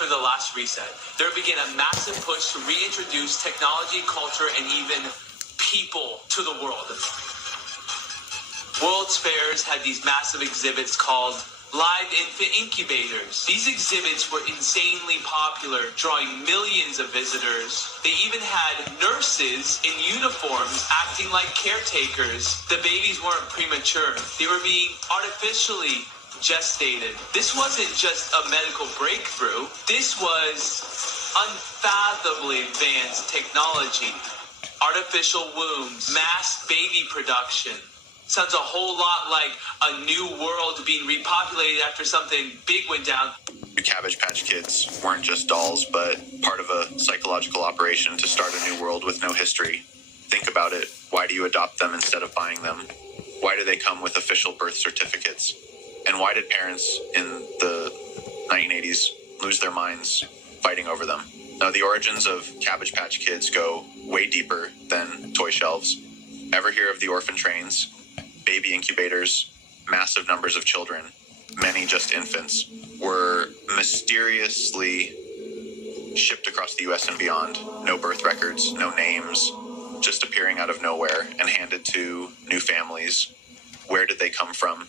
After the last reset, there began a massive push to reintroduce technology, culture, and even people to the world. World's fairs had these massive exhibits called live infant incubators. These exhibits were insanely popular, drawing millions of visitors. They even had nurses in uniforms acting like caretakers. The babies weren't premature. They were being artificially gestated. This wasn't just a medical breakthrough. This was unfathomably advanced technology. Artificial wombs, mass baby production. Sounds a whole lot like a new world being repopulated after something big went down. The Cabbage Patch Kids weren't just dolls, but part of a psychological operation to start a new world with no history. Think about it. Why do you adopt them instead of buying them? Why do they come with official birth certificates? And why did parents in the 1980s lose their minds fighting over them? Now, the origins of Cabbage Patch Kids go way deeper than toy shelves. Ever hear of the orphan trains? Baby incubators, massive numbers of children, many just infants, were mysteriously shipped across the U.S. and beyond. No birth records, no names, just appearing out of nowhere and handed to new families. Where did they come from?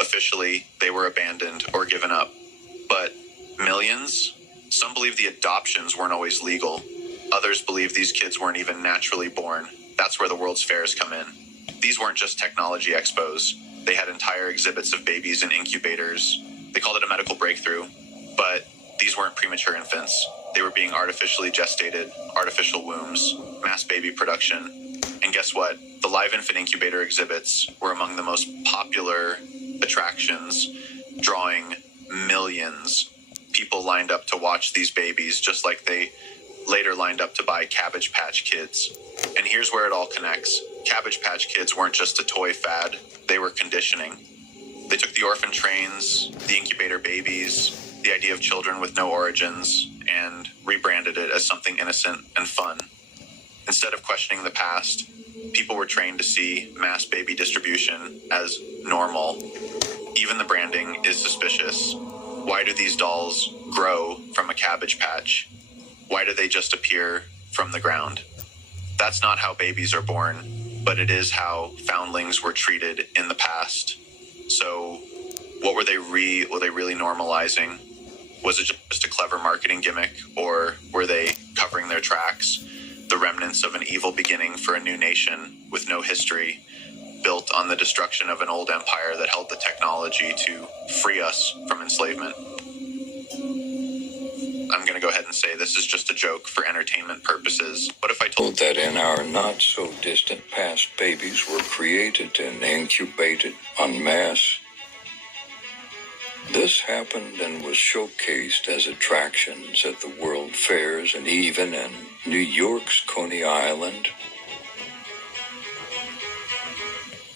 Officially, they were abandoned or given up. But millions? Some believe the adoptions weren't always legal. Others believe these kids weren't even naturally born. That's where the World's Fairs come in. These weren't just technology expos. They had entire exhibits of babies in incubators. They called it a medical breakthrough, but these weren't premature infants. They were being artificially gestated, artificial wombs, mass baby production. And guess what? The live infant incubator exhibits were among the most popular attractions, drawing millions. People lined up to watch these babies, just like they later lined up to buy Cabbage Patch Kids. And here's where it all connects. Cabbage Patch Kids weren't just a toy fad, they were conditioning. They took the orphan trains, the incubator babies, the idea of children with no origins, and rebranded it as something innocent and fun. Instead of questioning the past, people were trained to see mass baby distribution as normal. Even the branding is suspicious. Why do these dolls grow from a cabbage patch? Why do they just appear from the ground? That's not how babies are born, but it is how foundlings were treated in the past. So what were they really normalizing? Was it just a clever marketing gimmick, or were they covering their tracks? The remnants of an evil beginning for a new nation with no history, built on the destruction of an old empire that held the technology to free us from enslavement. I'm going to go ahead and say this is just a joke for entertainment purposes. What if I told that in our not-so-distant past, babies were created and incubated en masse? This happened and was showcased as attractions at the World Fairs and even in New York's Coney Island.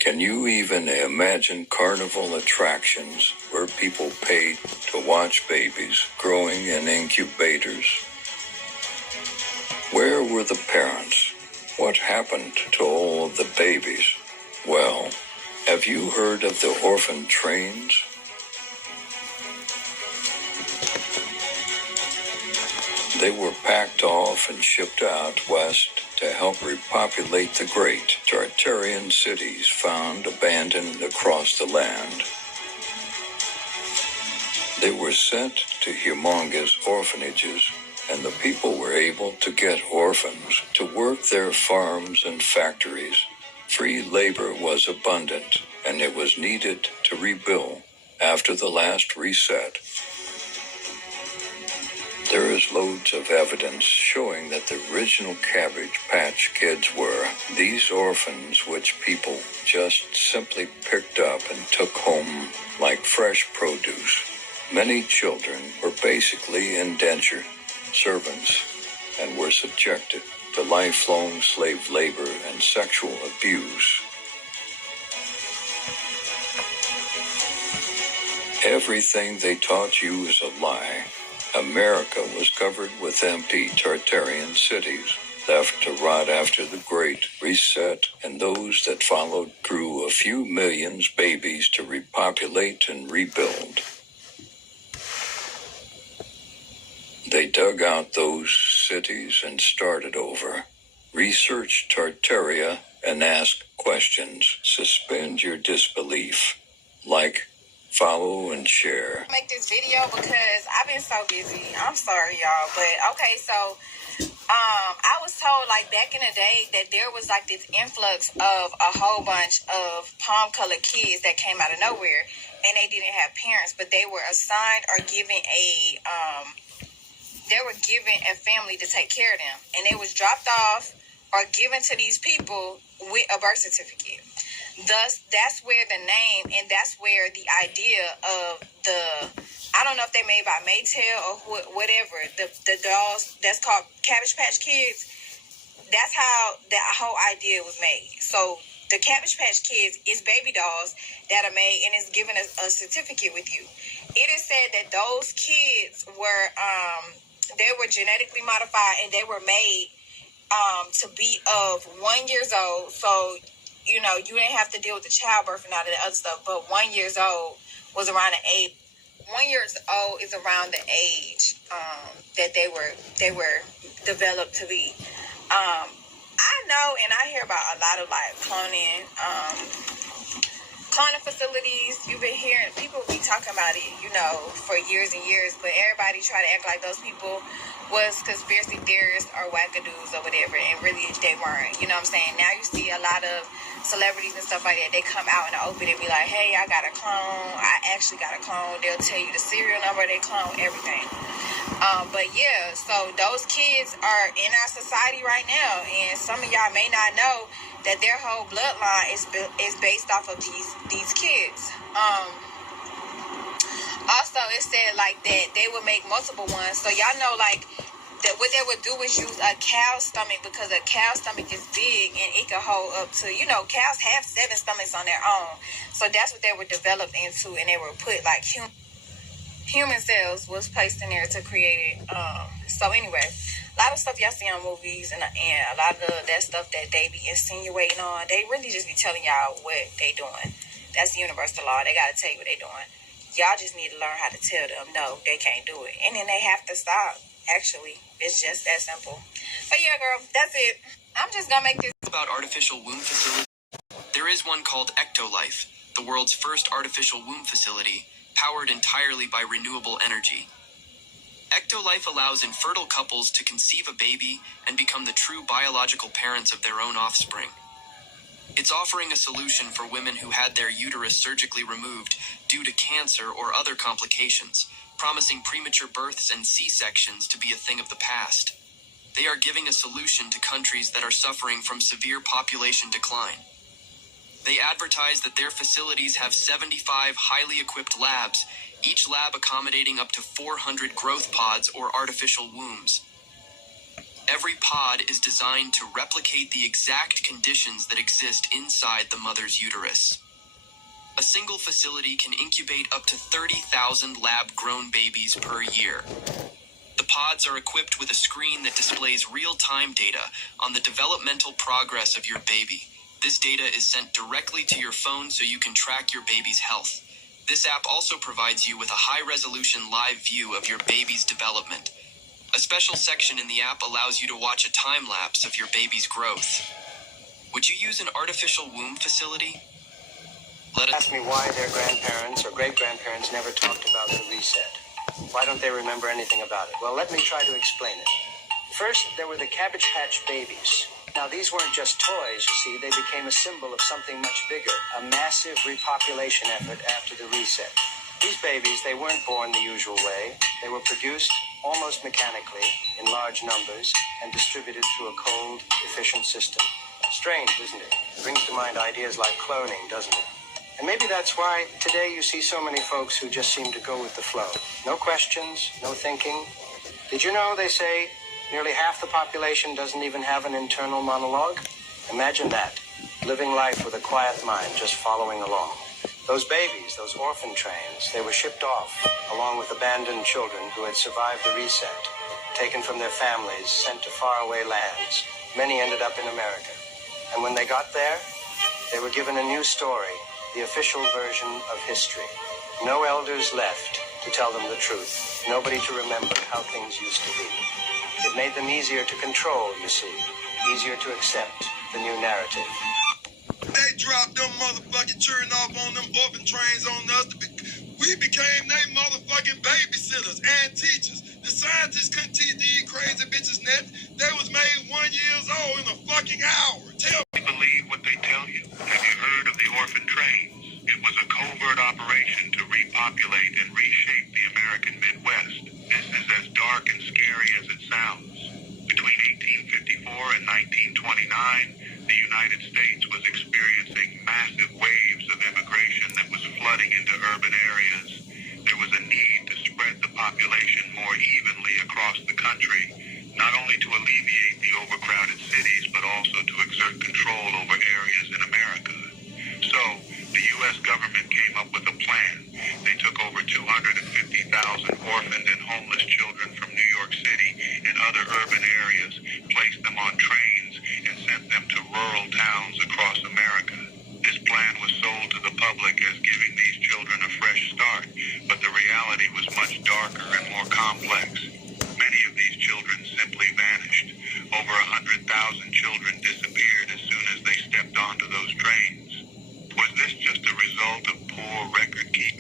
Can you even imagine carnival attractions where people paid to watch babies growing in incubators? Where were the parents? What happened to all of the babies? Well, have you heard of the orphan trains? They were packed off and shipped out west to help repopulate the great Tartarian cities found abandoned across the land. They were sent to humongous orphanages, and the people were able to get orphans to work their farms and factories. Free labor was abundant, and it was needed to rebuild after the last reset. There is loads of evidence showing that the original Cabbage Patch Kids were these orphans which people just simply picked up and took home like fresh produce. Many children were basically indentured servants and were subjected to lifelong slave labor and sexual abuse. Everything they taught you is a lie. America was covered with empty Tartarian cities, left to rot after the Great Reset, and those that followed grew a few millions babies to repopulate and rebuild. dug out those cities and started over. Research Tartaria and ask questions. Suspend your disbelief. Like, follow, and share. Make this video because I've been so busy. I'm sorry, y'all. But okay, so I was told like back in the day that there was like this influx of a whole bunch of palm-colored kids that came out of nowhere, and they didn't have parents, but they were assigned or given a family to take care of them, and they was dropped off or given to these people with a birth certificate. Thus, that's where the name and that's where the idea of the, I don't know if they made by Maytel or whatever, the dolls that's called Cabbage Patch Kids, that's how that whole idea was made. So the Cabbage Patch Kids is baby dolls that are made and is given a certificate with you. It is said that those kids were, they were genetically modified and they were made to be of 1 year old. So, you know, you didn't have to deal with the childbirth and all of the other stuff, but 1 year old was around the age. 1 year old is around the age that they were developed to be. I know, and I hear about a lot of like cloning facilities. You've been hearing people be talking about it, you know, for years and years, but everybody try to act like those people was conspiracy theorists or wackadoos or whatever, and really they weren't. You know what I'm saying? Now you see a lot of celebrities and stuff like that, they come out in the open and be like, hey, I got a clone, I actually got a clone. They'll tell you the serial number of their clone, everything. But yeah, so those kids are in our society right now, and some of y'all may not know that their whole bloodline is based off of these kids. Also, it said like that they would make multiple ones. So y'all know like that what they would do is use a cow's stomach, because a cow's stomach is big and it can hold up to, you know, cows have 7 stomachs on their own. So that's what they were developed into, and they were put like human cells was placed in there to create it. So anyway, a lot of stuff y'all see on movies and a lot of that stuff that they be insinuating on, they really just be telling y'all what they doing. That's universal law. They got to tell you what they doing. Y'all just need to learn how to tell them, no, they can't do it. And then they have to stop. Actually, it's just that simple. But yeah, girl, that's it. I'm just going to make this. About artificial womb facilities, there is one called Ectolife, the world's first artificial womb facility, powered entirely by renewable energy. Ectolife allows infertile couples to conceive a baby and become the true biological parents of their own offspring. It's offering a solution for women who had their uterus surgically removed due to cancer or other complications, promising premature births and C-sections to be a thing of the past. They are giving a solution to countries that are suffering from severe population decline. They advertise that their facilities have 75 highly equipped labs, each lab accommodating up to 400 growth pods or artificial wombs. Every pod is designed to replicate the exact conditions that exist inside the mother's uterus. A single facility can incubate up to 30,000 lab-grown babies per year. The pods are equipped with a screen that displays real-time data on the developmental progress of your baby. This data is sent directly to your phone so you can track your baby's health. This app also provides you with a high-resolution live view of your baby's development. A special section in the app allows you to watch a time-lapse of your baby's growth. Would you use an artificial womb facility? Let us ask me why their grandparents or great-grandparents never talked about the reset. Why don't they remember anything about it? Well, let me try to explain it. First, there were the Cabbage Patch babies. Now, these weren't just toys, you see. They became a symbol of something much bigger, a massive repopulation effort after the reset. These babies, they weren't born the usual way. They were produced almost mechanically in large numbers and distributed through a cold, efficient system. Strange, isn't it? It brings to mind ideas like cloning, doesn't it? And maybe that's why today you see so many folks who just seem to go with the flow. No questions, no thinking. Did you know they say nearly half the population doesn't even have an internal monologue? Imagine that, living life with a quiet mind, just following along. Those babies, those orphan trains, they were shipped off, along with abandoned children who had survived the reset, taken from their families, sent to faraway lands. Many ended up in America. And when they got there, they were given a new story, the official version of history. No elders left, to tell them the truth, nobody to remember how things used to be. It made them easier to control, you see, easier to accept the new narrative. They dropped them motherfucking children off on them orphan trains on us. We became they motherfucking babysitters and teachers. The scientists couldn't teach these crazy bitches net. They was made 1 year old in a fucking hour. Tell me. Believe what they tell you? Have you heard of the orphan trains? It was a covert operation to repopulate and reshape the American Midwest. This is as dark and scary as it sounds. Between 1854 and 1929, the United States was experiencing massive waves of immigration that was flooding into urban areas. There was a need to spread the population more evenly across the country, not only to alleviate the overcrowded cities, but also to exert control over areas in America. So, the U.S. government came up with a plan. They took over 250,000 orphaned and homeless children from New York City and other urban areas, placed them on trains, and sent them to rural towns across America. This plan was sold to the public as giving these children a fresh start, but the reality was much darker and more complex. Many of these children simply vanished. Over 100,000 children disappeared as soon as they stepped onto those trains. Was this just a result of poor record keeping?